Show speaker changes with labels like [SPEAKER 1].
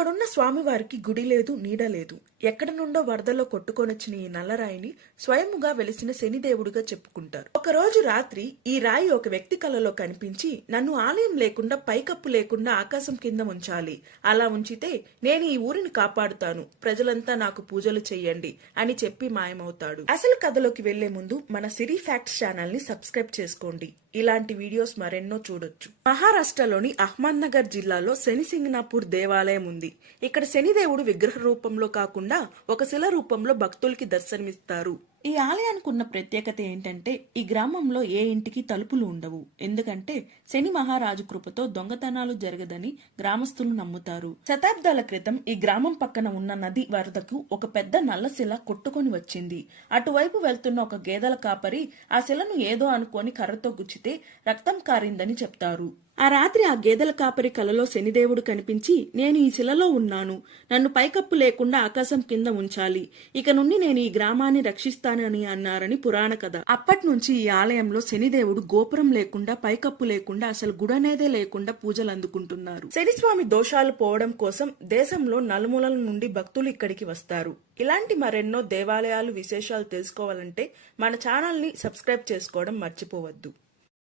[SPEAKER 1] అక్కడున్న స్వామివారికి గుడి లేదు నీడ లేదు. ఎక్కడి నుండో వరదలో కొట్టుకొనొచ్చిన ఈ నల్లరాయిని స్వయముగా వెలిసిన శనిదేవుడిగా చెప్పుకుంటారు. ఒక రోజు రాత్రి ఈ రాయి ఒక వ్యక్తి కలలో కనిపించి నన్ను ఆలయం లేకుండా పైకప్పు లేకుండా ఆకాశం కింద ఉంచాలి. అలా ఉంచితే నేను ఈ ఊరిని కాపాడుతాను. ప్రజలంతా నాకు పూజలు చెయ్యండి అని చెప్పి మాయమవుతాడు. అసలు కథలోకి వెళ్ళే ముందు మన సిరి ఫ్యాక్ట్స్ ఛానల్ని సబ్స్క్రైబ్ చేసుకోండి. ఇలాంటి వీడియోస్ మరెన్నో చూడొచ్చు. మహారాష్ట్రలోని అహ్మద్నగర్ జిల్లాలో శని సింగ్నాపూర్ దేవాలయం ఉంది. ఇక్కడ శనిదేవుడు విగ్రహ రూపంలో కాకుండా ఒక శిల రూపంలో భక్తులకి దర్శనమిస్తారు. ఈ ఆలయానికి ఉన్న ప్రత్యేకత ఏంటంటే ఈ గ్రామంలో ఏ ఇంటికి తలుపులు ఉండవు. ఎందుకంటే శని మహారాజు కృపతో దొంగతనాలు జరగదని గ్రామస్తులు నమ్ముతారు. శతాబ్దాల క్రితం ఈ గ్రామం పక్కన ఉన్న నది వరదకు ఒక పెద్ద నల్ల శిల కొట్టుకొని వచ్చింది. అటువైపు వెళ్తున్న ఒక గేదెల కాపరి ఆ శిలను ఏదో అనుకొని కర్రతో గుచ్చితే రక్తం కారిందని చెప్తారు. ఆ రాత్రి ఆ గేదెల కాపరి కలలో శనిదేవుడు కనిపించి నేను ఈ శిలలో ఉన్నాను. నన్ను పైకప్పు లేకుండా ఆకాశం కింద ఉంచాలి. ఇక నుండి నేను ఈ గ్రామాన్ని రక్షిస్తానని అన్నారని పురాణ కథ. అప్పటి నుంచి ఈ ఆలయంలో శనిదేవుడు గోపురం లేకుండా పైకప్పు లేకుండా అసలు గుడనేదే లేకుండా పూజలు అందుకుంటున్నారు. శనిస్వామి దోషాలు పోవడం కోసం దేశంలో నలుమూలల నుండి భక్తులు ఇక్కడికి వస్తారు. ఇలాంటి మరెన్నో దేవాలయాలు విశేషాలు తెలుసుకోవాలంటే మన ఛానల్ని సబ్స్క్రైబ్ చేసుకోవడం మర్చిపోవద్దు.